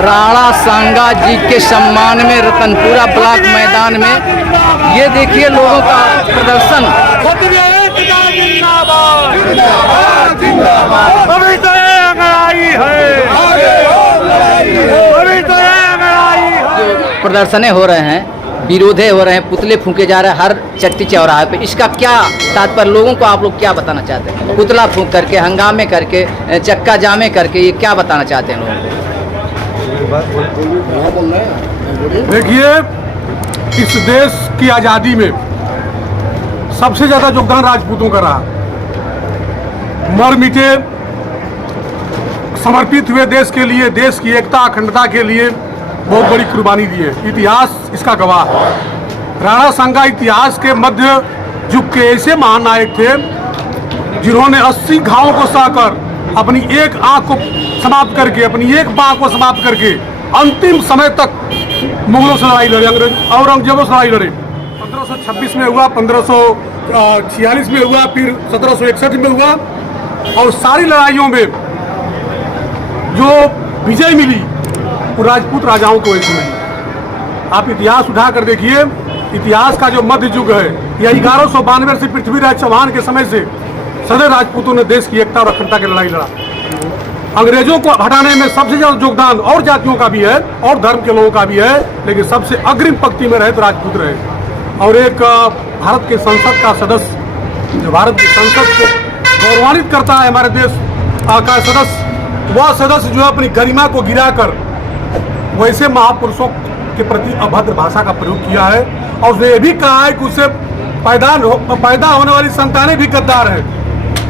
राणा सांगा जी के सम्मान में रतनपुरा ब्लॉक मैदान में ये देखिए लोगों का प्रदर्शन। अभी तो अंगड़ाई है, अभी तो अंगड़ाई है। प्रदर्शनें हो रहे हैं, विरोधे हो रहे हैं, पुतले फूके जा रहे हैं हर चट्टी चौराहे पे। इसका क्या तात्पर्य, लोगों को आप लोग क्या बताना चाहते हैं? पुतला फूक करके, हंगामे करके, चक्का जामे करके ये क्या बताना चाहते हैं लोगों को? देखिए, इस देश की आज़ादी में सबसे ज़्यादा योगदान राजपूतों का रहा। मर मिटे, समर्पित हुए देश के लिए, देश की एकता अखंडता के लिए बहुत बड़ी कुर्बानी दी है। इतिहास इसका गवाह है। राणा सांगा इतिहास के मध्य युग के ऐसे महानायक थे जिन्होंने 80 घावों को सहकर, अपनी एक आंख को समाप्त करके, अपनी एक बांह को समाप्त करके अंतिम समय तक मुगलों से लड़ाई लड़े, औरंगजेबों से लड़ाई लड़े। 1526 में हुआ, 1546 में हुआ, फिर 1761 में हुआ, और सारी लड़ाइयों में जो विजय मिली वो राजपूत राजाओं को ऐसी मिली। आप इतिहास उठा कर देखिए, इतिहास का जो मध्य युग है, या 1192 से पृथ्वीराज चौहान के समय से सदैव राजपूतों ने देश की एकता और अखंडता की लड़ाई लड़ा। अंग्रेजों को हटाने में सबसे ज्यादा योगदान और जातियों का भी है और धर्म के लोगों का भी है, लेकिन सबसे अग्रिम पंक्ति में रहे तो राजपूत रहे। और एक भारत के संसद का सदस्य, जो भारत की संसद को गौरवान्वित करता है, हमारे देश का सदस्य, वह सदस्य जो है अपनी गरिमा को गिराकर वैसे महापुरुषों के प्रति अभद्र भाषा का प्रयोग किया है। और उसने ये भी कहा है कि उससे पैदा होने वाली संतानें भी गद्दार हैं।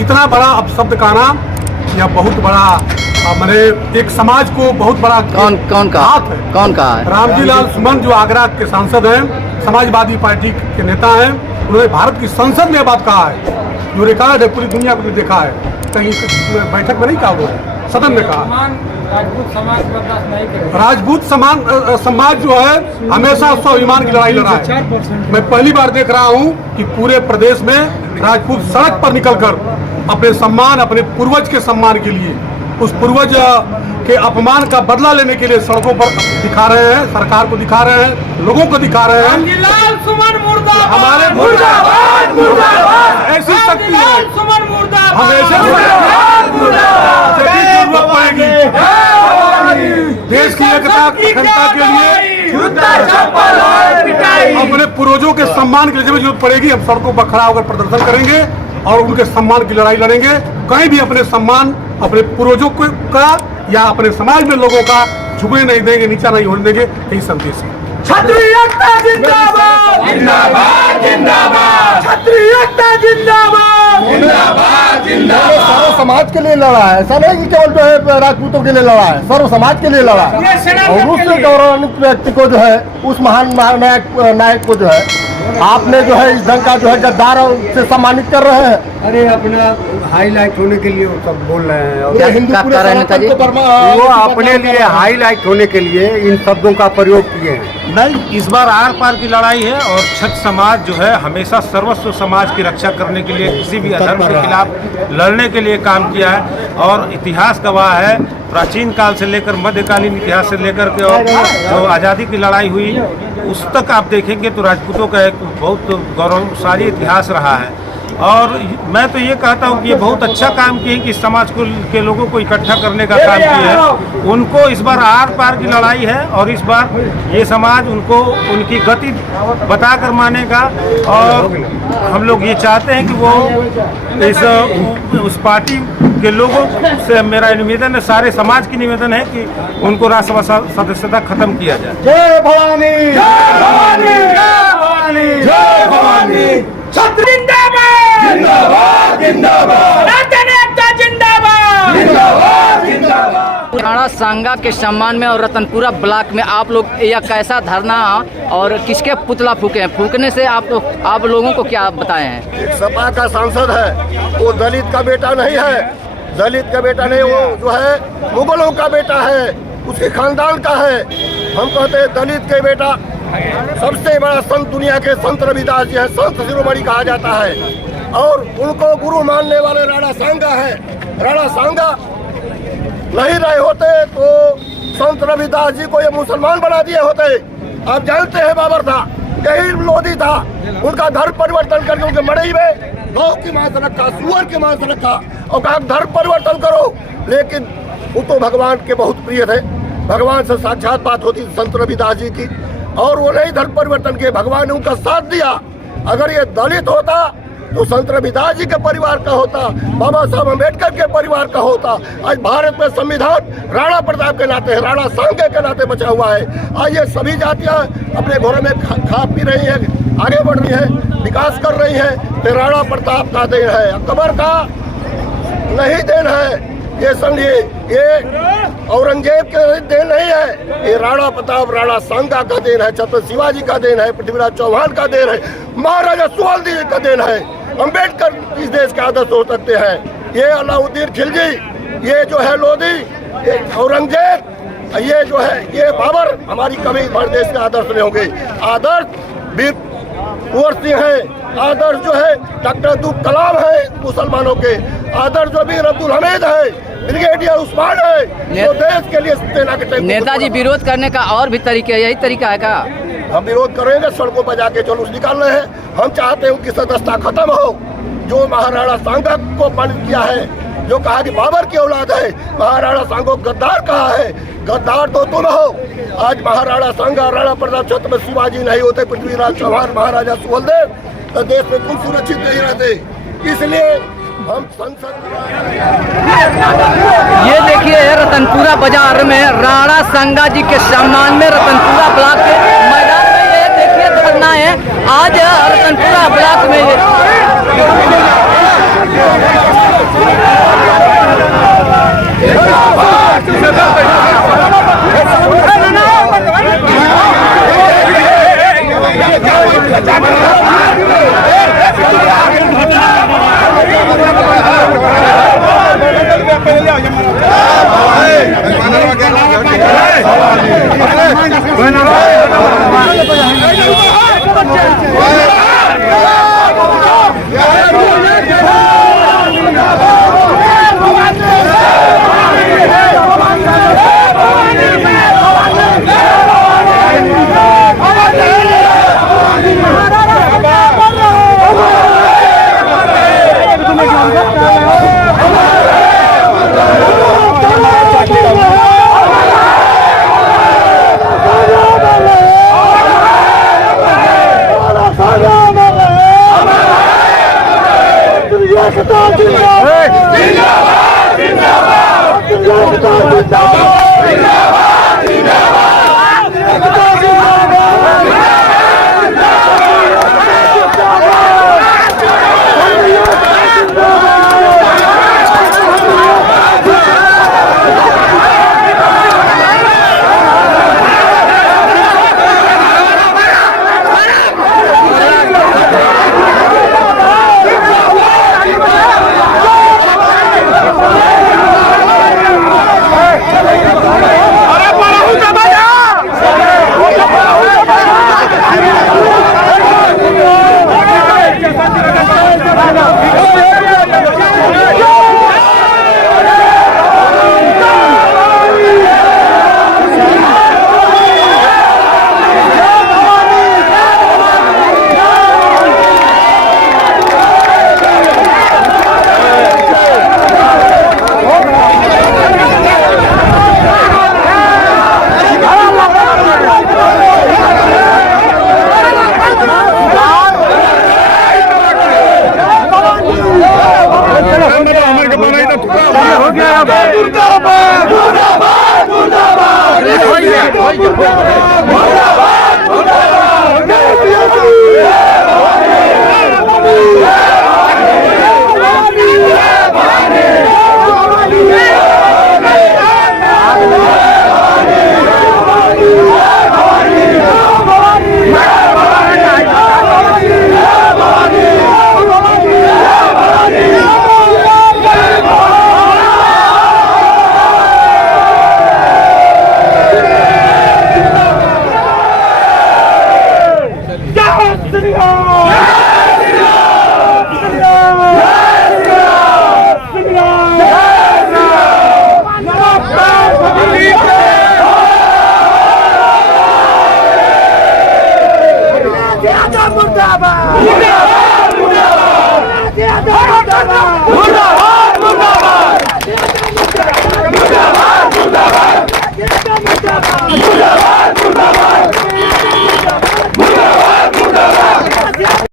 इतना बड़ा अपशब्द कहना यह बहुत बड़ा, मैंने एक समाज को बहुत बड़ा कौन का हाथ है। कौन कहा है? रामजी लाल सुमन जो आगरा के सांसद हैं, समाजवादी पार्टी के नेता हैं, उन्होंने भारत की संसद में बात कहा है, जो रिकॉर्ड है, पूरी दुनिया को देखा है। कहीं बैठक में नहीं कहा, वो सदन में कहा। राजपूत समाज बर्दाश्त नहीं करेगा। राजपूत समाज जो है हमेशा स्वाभिमान की लड़ाई लड़ा है। मैं पहली बार देख रहा हूं कि पूरे प्रदेश में राजपूत सड़क पर निकलकर अपने सम्मान, अपने पूर्वज के सम्मान के लिए, उस पूर्वज के अपमान का बदला लेने के लिए सड़कों पर दिखा रहे हैं, सरकार को दिखा रहे हैं, लोगों को दिखा रहे हैं। हमारे ऐसी शक्ति है, हमेशा जरूरत पड़ेगी देश की एकता अखंडता के लिए, अपने पूर्वजों के सम्मान के लिए जब जरूरत पड़ेगी हम सड़कों पर खड़ा होकर प्रदर्शन करेंगे और उनके सम्मान की लड़ाई लड़ेंगे। कहीं भी अपने सम्मान, अपने पूर्वजों का या अपने समाज में लोगों का झुकने नहीं देंगे, नीचा नहीं होने देंगे। यही संदेश है। क्षत्रिय एकता जिंदाबाद, जिंदाबाद, जिंदाबाद। क्षत्रिय एकता जिंदाबाद, जिंदाबाद, जिंदाबाद। सर्व समाज के लिए लड़ा है, ऐसा नहीं कि केवल जो है राजपूतों के लिए लड़ा है, सर्व समाज के लिए लड़ा है। और उस गौरवान्वित व्यक्ति को जो है, उस महान नायक को जो है आपने जो है इस ढंग का जो है गद्दार से सम्मानित कर रहे हैं। अरे अपना हाईलाइट होने के लिए वो सब बोल रहे हैं, और हिंदू पूरे सनातन को वो अपने लिए हाईलाइट होने के लिए इन शब्दों का प्रयोग किए हैं। नहीं, इस बार आर पार की लड़ाई है और क्षत्रिय समाज जो है हमेशा सर्वस्व समाज की रक्षा करने के लिए, किसी भी अधर्म के खिलाफ लड़ने के लिए काम किया है। और इतिहास गवाह है, प्राचीन काल से लेकर मध्यकालीन इतिहास से लेकर के और जो आज़ादी की लड़ाई हुई उस तक आप देखेंगे तो राजपूतों का एक बहुत गौरवशाली इतिहास रहा है। और मैं तो ये कहता हूँ कि ये बहुत अच्छा काम किए कि समाज को के लोगों को इकट्ठा करने का काम किया है। उनको इस बार आर पार की लड़ाई है और इस बार ये समाज उनको उनकी गति बताकर मानेगा। और हम लोग ये चाहते हैं कि वो उस पार्टी के लोगों से मेरा निवेदन है, सारे समाज की निवेदन है कि उनको राज्यसभा सदस्यता खत्म किया जाए। जय भवानी, जय भवानी, जय भवानी, जय भवानी। जिंदाबाद, जिंदाबाद, जिंदाबाद, जिंदाबाद, जिंदाबाद। राणा सांगा के सम्मान में और रतनपुरा ब्लॉक में आप लोग यह कैसा धरना और किसके पुतला फूके हैं? फूकने से आप लोगों को क्या बताए हैं? सपा का सांसद है, वो दलित का बेटा नहीं है, दलित का बेटा नहीं, वो जो है मुगलों का बेटा है, उसके खानदान का है। हम कहते हैं दलित के बेटा सबसे बड़ा संत दुनिया के संत रविदास जी है, संत शिरोमणि कहा जाता है। और उनको गुरु मानने वाले राणा सांगा है। राणा सांगा नहीं रहे होते तो संत रविदास जी को ये मुसलमान बना दिए होते। आप जानते हैं बाबर था, यही लोधी था, उनका धर्म परिवर्तन करके उनके मड़ई में गौ की मांस रखा, सुअर की मांस रखा और कहा धर्म परिवर्तन करो। लेकिन वो तो भगवान के बहुत प्रिय थे, भगवान से साक्षात बात होती थी संत रविदास जी की, और वो नहीं धर्म परिवर्तन किए, भगवान ने उनका साथ दिया। अगर ये दलित होता तो संत रविदास जी के परिवार का होता, बाबा साहब अम्बेडकर के परिवार का होता। आज भारत में संविधान राणा प्रताप के नाते है, राणा सांगे के नाते बचा हुआ है। आज ये सभी जातियां अपने घरों में खा पी रही है, आगे बढ़ रही है, विकास कर रही है, तो राणा प्रताप का देन है, अकबर का नहीं देन है। ये समझिए, ये औरंगजेब के देन नहीं है, ये राणा प्रताप राणा सांगा का देन है, छत्रपति शिवाजी का देन है, पृथ्वीराज चौहान का देन है, महाराजा सुहेलदेव जी का देन है। अम्बेडकर इस देश के आदर्श हो सकते हैं, ये अलाउद्दीन खिलजी, ये जो है लोधी, ये औरंगजेब, ये जो है ये बाबर हमारी कभी भारत देश के आदर्श नहीं होंगे। आदर्श वीर कुंवर सिंह है, आदर्श जो है डॉक्टर अब्दुल कलाम है मुसलमानों के, आदर्श जो वीर अब्दुल हमीद है, ब्रिगेडियर उस्मान है, जो देश के लिए सेना के नेताजी विरोध करने का और भी तरीके, यही तरीका है का? हम विरोध करेंगे, सड़कों पर जाके जुलूस निकाल रहे हैं। हम चाहते हैं उनकी सदस्यता खत्म हो। जो महाराणा सांगा को पनित किया है, जो कहा कि बाबर की औलाद है, महाराणा सांगा गद्दार कहा है, गद्दार तो तुम हो। आज महाराणा सांगा, राणा प्रताप, छत्रपति शिवाजी नहीं होते, पृथ्वीराज चौहान, महाराजा सुहेलदेव, तो देश में तुम सुरक्षित नहीं रहते। इसलिए हम संसद ये देखिए रतनपुरा बाजार में राणा सांगा जी के सम्मान में रतनपुरा ब्लॉक के मैदान में ये देखिए धरना है आज रतनपुरा ब्लॉक में। जिंदाबाद